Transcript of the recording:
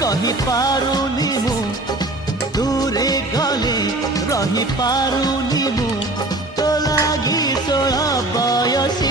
कही पारुनी मु दूरे गले रही पारुनी मु तो लागी 16 बयसी